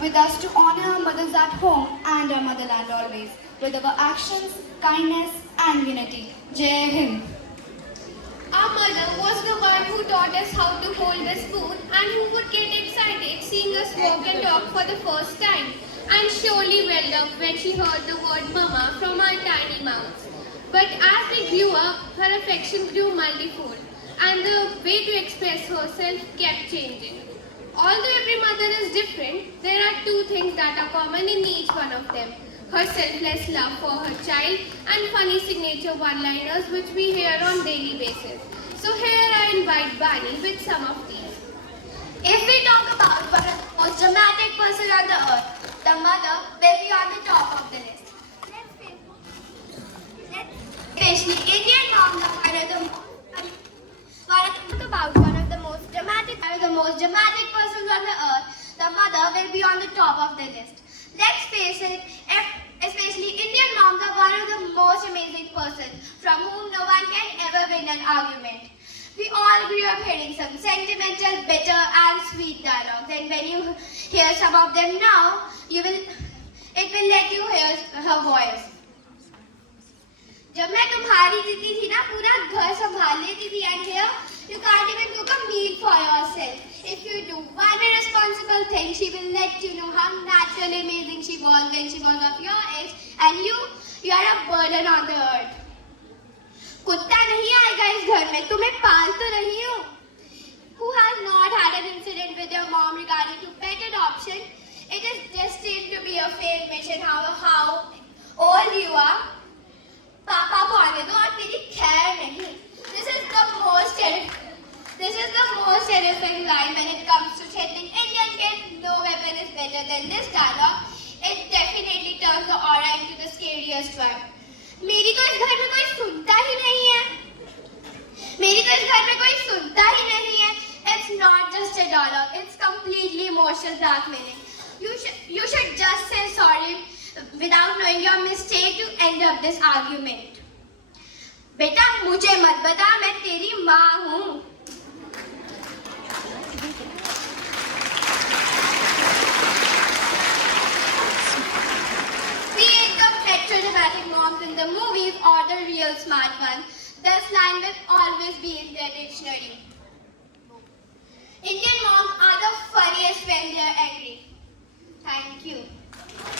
with us to honor our mothers at home and our motherland always, with our actions, kindness and unity. Jai Hind. Our mother was the one who taught us how to hold a spoon and who would get excited seeing us walk and talk for the first time, and surely welled up when she heard the word mama from our tiny mouths. But as we grew up, her affection grew multifold, and the way to express herself kept changing. Although every mother is different, there are two things that are common in each one of them: her selfless love for her child and funny signature one-liners which we hear on daily basis. So here I invite Bani with some of these. If we talk about one of the most dramatic person on the earth, the mother will be on the top of the list. Especially Indian moms are one of the most dramatic persons on the earth, the mother will be on the top of the list. Let's face it, especially Indian moms are one of the most amazing persons from whom no one can ever win an argument. We all grew up hearing some sentimental, bitter and sweet dialogues, and when you hear some of them now, it will let you hear her voice. जब मैं तुम्हारी दीदी थी ना, पूरा घर संभाल लेती थी, and here you can't even cook a meal for yourself. If you do one irresponsible thing, she will let you know how naturally amazing she was when she was of your age, and you are a burden on the earth. कुत्ता नहीं आएगा इस घर में, तुम्हें पाल तो रही हूँ. Who has not had an incident with your mom regarding to pet adoption? It is destined to be a failed mission. How old you are? पापा को आने दो और तेरी खैर नहीं. This is the most terrifying line when it comes to threatening Indian kids. No weapon is better than this dialogue. It definitely turns the aura into the scariest one. मेरी तो इस घर में कोई सुनता ही नहीं है. It's not just a dialogue. It's completely emotional blackmailing. You should just say sorry without knowing your mistake to end up this argument. बेटा मुझे मत बता, मैं तेरी माँ हूँ. Be it the melodramatic moms in the movies or the real smart ones, this line will always be in their dictionary. Indian moms are the funniest when they are angry. Thank you.